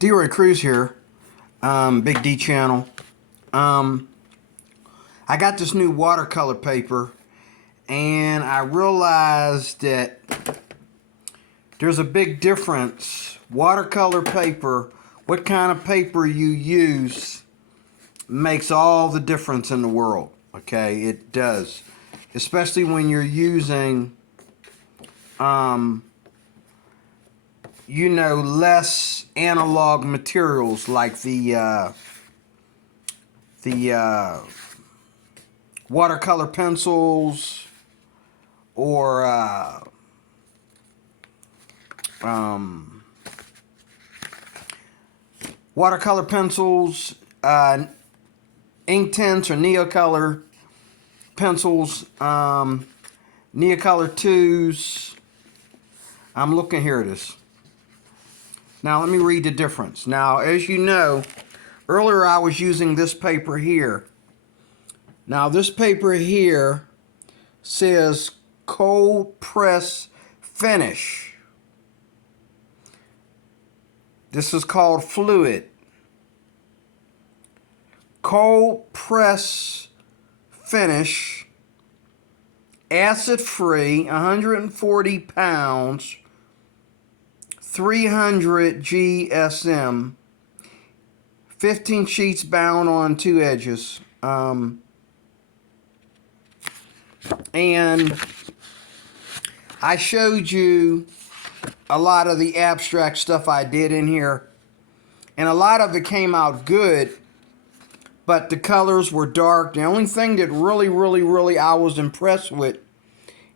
D-Ray Cruz here, Big D channel. I got this new watercolor paper, and I realized that there's a big difference. Watercolor paper, what kind of paper you use makes all the difference in the world. Okay, it does. Especially when you're using less analog materials like the watercolor pencils or watercolor pencils, ink tints or Neocolor pencils, Neocolor 2s. I'm looking, here it is. Now let me read the difference. Now, as you know, earlier I was using this paper here. Now this paper here says cold press finish. This is called fluid. Cold press finish, acid free, 140 pounds, 300 GSM, 15 sheets bound on 2 edges. And I showed you a lot of the abstract stuff I did in here, and a lot of it came out good, but the colors were dark. The only thing that really I was impressed with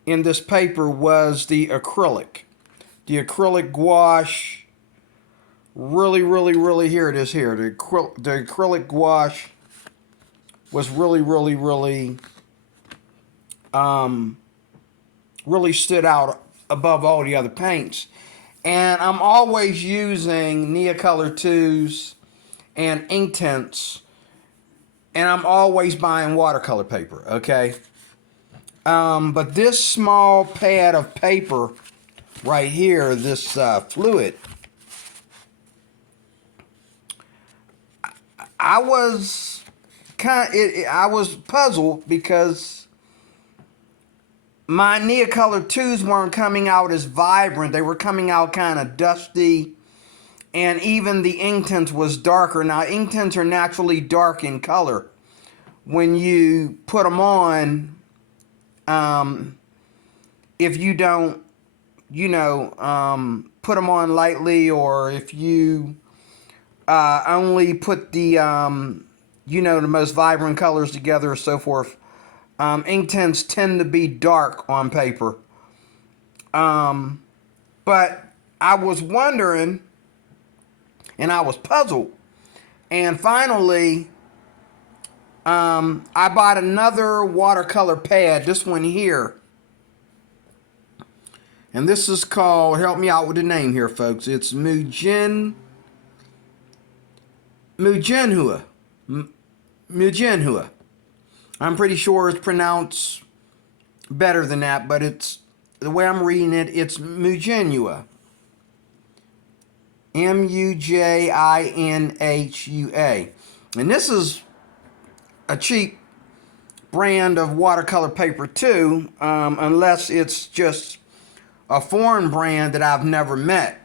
in this paper was the acrylic. The acrylic gouache, really, here it is here. The acrylic gouache was really stood out above all the other paints. And I'm always using Neocolor 2s and ink tints, and I'm always buying watercolor paper, okay? But this small pad of paper right here, this fluid, I was puzzled because my Neocolor 2s weren't coming out as vibrant. They were coming out kind of dusty, and even the ink tint was darker. Now, ink tints are naturally dark in color. When you put them on, if you don't, put them on lightly, or if you only put the, the most vibrant colors together or so forth, ink tints tend to be dark on paper. But I was wondering, and I was puzzled, and finally I bought another watercolor pad, this one here, and this is called, help me out with the name here, folks, it's Mujinhua. I'm pretty sure it's pronounced better than that, but it's the way I'm reading it, it's Mujinhua. Mujinhua. And this is a cheap brand of watercolor paper too, unless it's just a foreign brand that I've never met.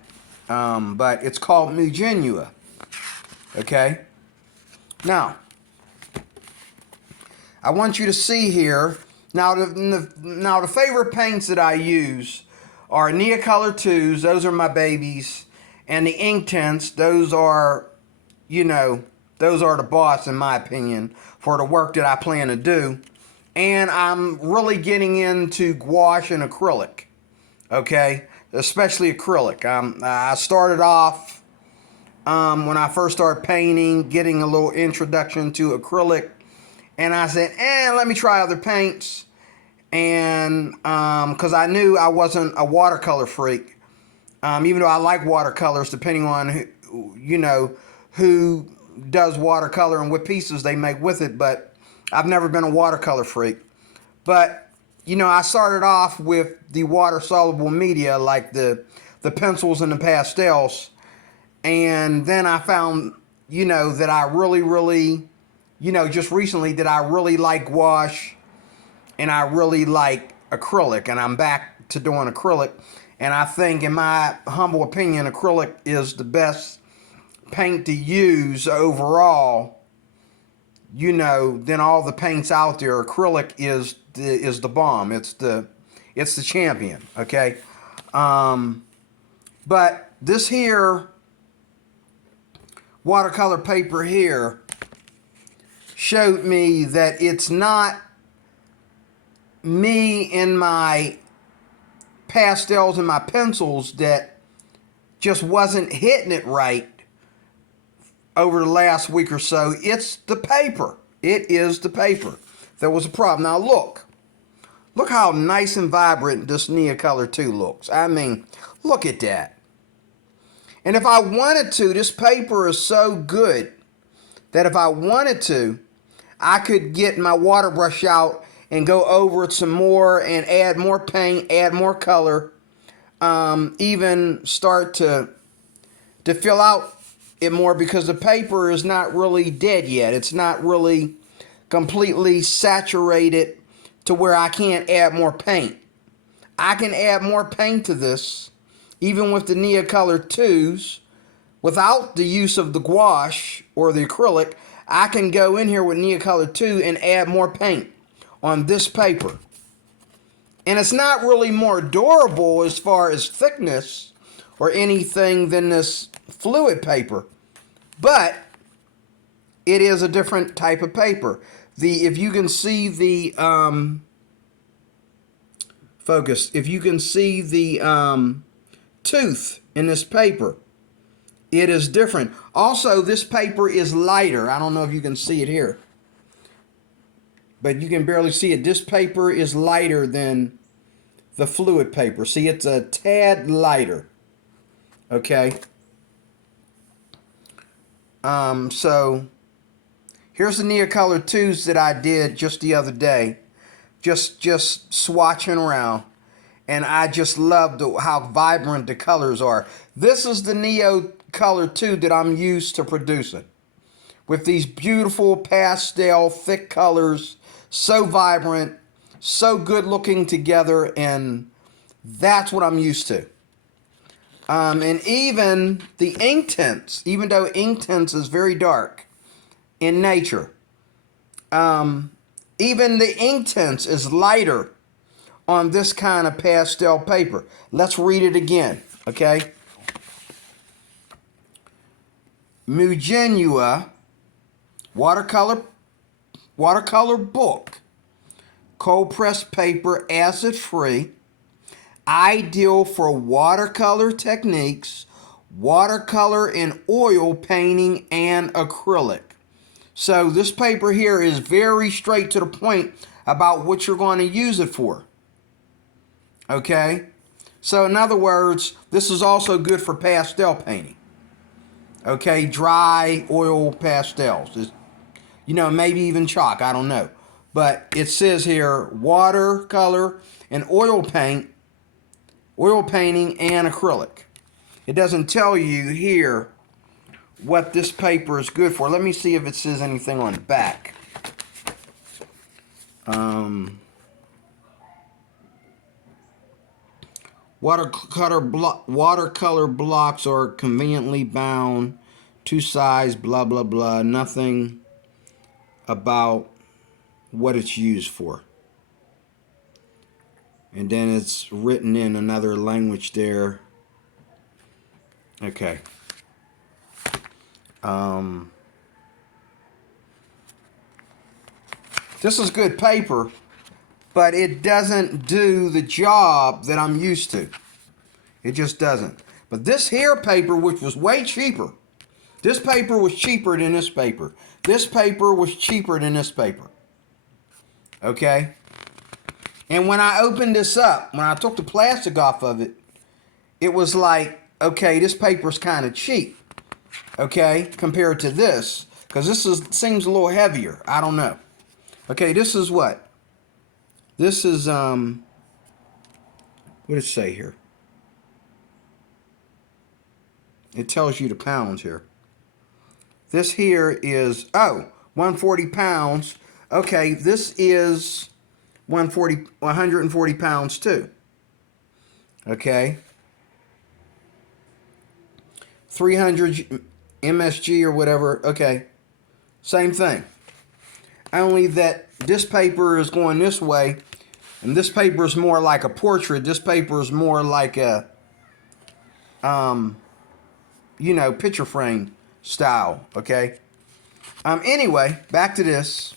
But it's called Mujinhua. Okay? Now, I want you to see here. Now the favorite paints that I use are Neocolor 2s. Those are my babies. And the ink tints, those are, those are the boss in my opinion for the work that I plan to do. And I'm really getting into gouache and acrylic. Okay? Especially acrylic. I started off, when I first started painting, getting a little introduction to acrylic. And I said, let me try other paints. And because I knew I wasn't a watercolor freak. Even though I like watercolors, depending on who does watercolor and what pieces they make with it. But I've never been a watercolor freak. But, I started off with the water-soluble media, like the pencils and the pastels. And then I found, that I really, really, just recently that I really like gouache and I really like acrylic. And I'm back to doing acrylic. And I think, in my humble opinion, acrylic is the best paint to use overall, than all the paints out there. Acrylic is the bomb. It's the champion, okay? But this here watercolor paper here showed me that it's not me in my pastels and my pencils that just wasn't hitting it right over the last week or so. It's the paper. It is the paper that was a problem. Now look how nice and vibrant this Neocolor 2 looks. I mean, look at that. And if I wanted to, this paper is so good that if I wanted to, I could get my water brush out and go over it some more and add more paint, add more color, even start to fill out it more, because the paper is not really dead yet. It's not really completely saturated to where I can't add more paint. I can add more paint to this, even with the Neocolor 2s, without the use of the gouache or the acrylic. I can go in here with Neocolor 2 and add more paint on this paper. And it's not really more durable as far as thickness or anything than this fluid paper, but it is a different type of paper. If you can see the focus, if you can see the tooth in this paper, it is different. Also, this paper is lighter. I don't know if you can see it here, but you can barely see it. This paper is lighter than the fluid paper. See, it's a tad lighter. Okay. So here's the Neocolor 2s that I did just the other day. Just swatching around. And I just love how vibrant the colors are. This is the Neocolor 2 that I'm used to producing, with these beautiful pastel thick colors, so vibrant, so good looking together, and that's what I'm used to. And even the ink tints, even though ink tints is very dark in nature, even the ink tints is lighter on this kind of pastel paper. Let's read it again, okay? Mujinhua watercolor book, cold pressed paper, acid free, ideal for watercolor techniques, watercolor and oil painting, and acrylic. So this paper here is very straight to the point about what you're going to use it for. Okay? So in other words, this is also good for pastel painting. Okay? Dry oil pastels. It's, maybe even chalk. I don't know. But it says here, watercolor and oil painting and acrylic. It doesn't tell you here what this paper is good for. Let me see if it says anything on the back. Watercolor blocks are conveniently bound to size, blah, blah, blah. Nothing about what it's used for. And then it's written in another language there. Okay. This is good paper, but it doesn't do the job that I'm used to. It just doesn't. But this here paper, which was way cheaper, this paper was cheaper than this paper. This paper was cheaper than this paper. Okay? And when I opened this up, when I took the plastic off of it, it was like, okay, this paper's kind of cheap. Okay? Compared to this. Because this seems a little heavier. I don't know. Okay, this is what? This is, what does it say here? It tells you the pounds here. This here is, oh, 140 pounds. Okay, this is 140 pounds too. Okay. 300 MSG or whatever. Okay. Same thing. Only that this paper is going this way, and this paper is more like a portrait. This paper is more like a, you know, picture frame style. Okay. Anyway, back to this.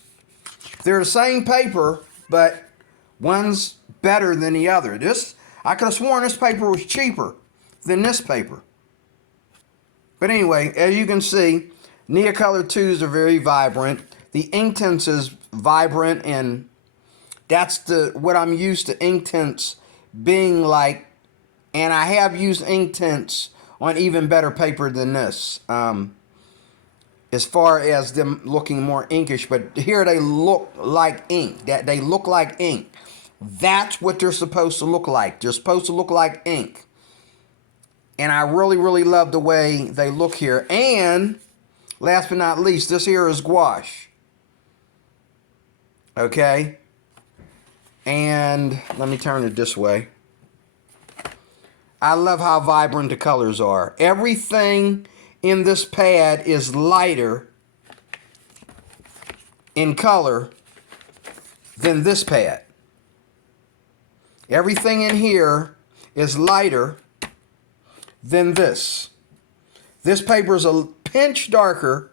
They're the same paper, but one's better than the other. This, I could have sworn this paper was cheaper than this paper. But anyway, as you can see, Neocolor 2s are very vibrant. The Inktense is vibrant, and that's what I'm used to Inktense being like. And I have used Inktense on even better paper than this. As far as them looking more inkish, but here they look like ink. That they look like ink. That's what they're supposed to look like. They're supposed to look like ink. And I really, really love the way they look here. And last but not least, this here is gouache. Okay. And let me turn it this way. I love how vibrant the colors are. Everything in this pad is lighter in color than this pad. Everything in here is lighter than this. This paper is a pinch darker,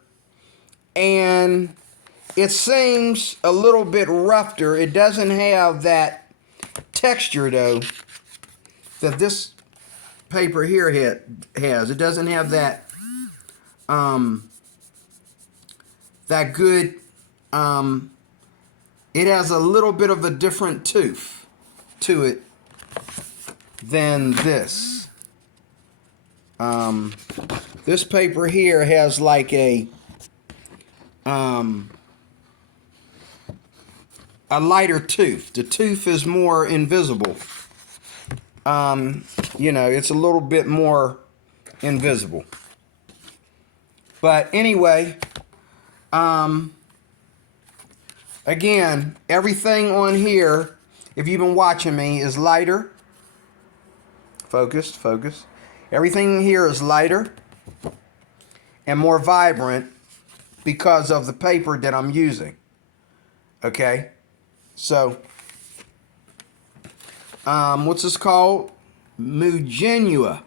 and it seems a little bit rougher. It doesn't have that texture though that this paper here has. It doesn't have that that good, it has a little bit of a different tooth to it than this. This paper here has like a lighter tooth. The tooth is more invisible. You know, it's a little bit more invisible. But anyway, again, everything on here, if you've been watching me, is lighter. Focus, focus. Everything here is lighter and more vibrant because of the paper that I'm using. Okay? So, what's this called? Mujinhua.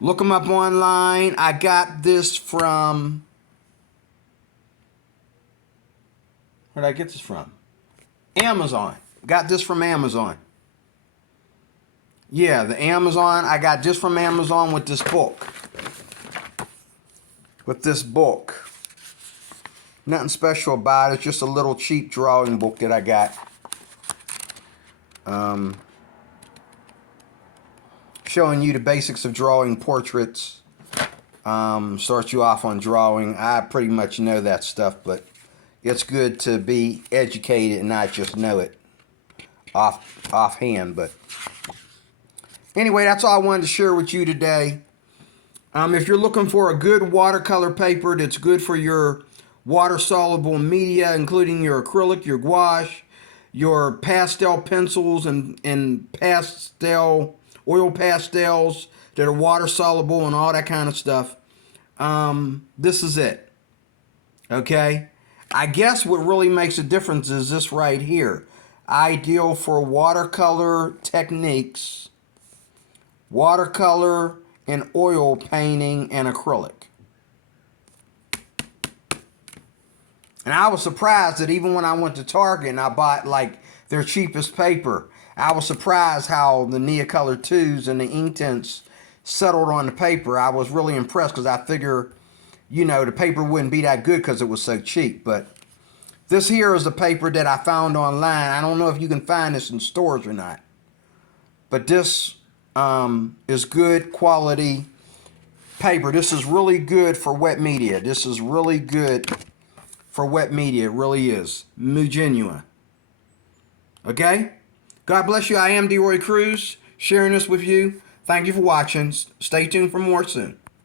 Look them up online. I got this from, where did I get this from? Amazon. Got this from Amazon. Yeah, the Amazon. I got this from Amazon with this book. With this book. Nothing special about it. It's just a little cheap drawing book that I got. Showing you the basics of drawing portraits. Starts you off on drawing. I pretty much know that stuff, but it's good to be educated and not just know it offhand. But anyway, that's all I wanted to share with you today. If you're looking for a good watercolor paper that's good for your water-soluble media, including your acrylic, your gouache, your pastel pencils, and pastel oil pastels that are water-soluble and all that kind of stuff, this is it. Okay? I guess what really makes a difference is this right here. Ideal for watercolor techniques, watercolor and oil painting and acrylic. And I was surprised that even when I went to Target and I bought like their cheapest paper, I was surprised how the Neocolor 2s and the Inktense settled on the paper. I was really impressed because I figure, you know, the paper wouldn't be that good because it was so cheap. But this here is a paper that I found online. I don't know if you can find this in stores or not. But this is good quality paper. This is really good for wet media. This is really good for wet media. It really is. Mujinhua. Okay? God bless you. I am D. Roy Cruz, sharing this with you. Thank you for watching. Stay tuned for more soon.